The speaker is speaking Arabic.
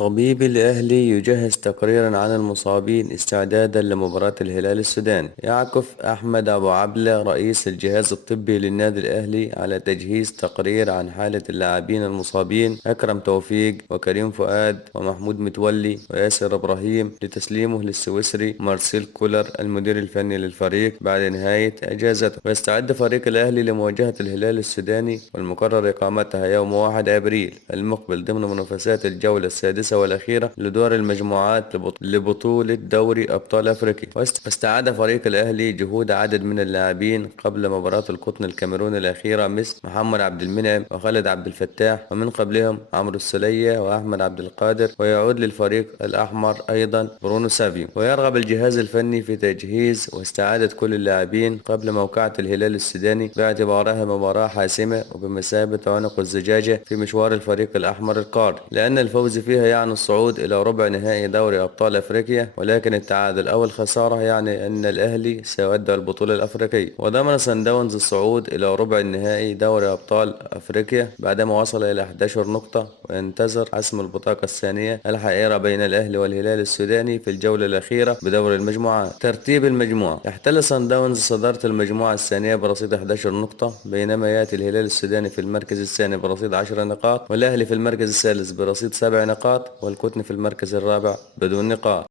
طبيب الأهلي يجهز تقريرا عن المصابين استعدادا لمباراة الهلال السوداني. يعكف أحمد أبو عبلة رئيس الجهاز الطبي للنادي الأهلي على تجهيز تقرير عن حالة اللاعبين المصابين أكرم توفيق وكريم فؤاد ومحمود متولي وياسر إبراهيم لتسليمه للسويسري مارسيل كولر المدير الفني للفريق بعد نهاية إجازته. ويستعد فريق الأهلي لمواجهة الهلال السوداني والمقرر إقامتها يوم 1 أبريل المقبل ضمن منافسات الجولة السادسة والأخيرة لدور المجموعات لبطولة دوري أبطال أفريقيا. واستعاد فريق الأهلي جهود عدد من اللاعبين قبل مباراة القطن الكاميروني الأخيرة مثل محمد عبد المنعم وخالد عبد الفتاح، ومن قبلهم عمرو السلية وأحمد عبد القادر. ويعود للفريق الأحمر أيضا برونو سافيو. ويرغب الجهاز الفني في تجهيز واستعادة كل اللاعبين قبل موقعة الهلال السوداني باعتبارها مباراة حاسمة وبمثابة عنق الزجاجة في مشوار الفريق الأحمر القادم، لأن الفوز فيها يعني الصعود إلى ربع نهائي دوري أبطال أفريقيا، ولكن التعادل أو الخسارة يعني أن الأهلي سيودع البطولة الأفريقية. وضمن صن داونز الصعود إلى ربع النهائي دوري أبطال أفريقيا بعدما وصل إلى 11 نقطة، وينتظر حسم البطاقة الثانية الحائرة بين الأهلي والهلال السوداني في الجولة الأخيرة بدور المجموعات. ترتيب المجموعة: يحتل صن داونز صدارة المجموعة الثانية برصيد 11 نقطة، بينما يأتي الهلال السوداني في المركز الثاني برصيد 10 نقاط، والأهلي في المركز الثالث برصيد 7 نقاط، والقطن في المركز الرابع بدون نقاط.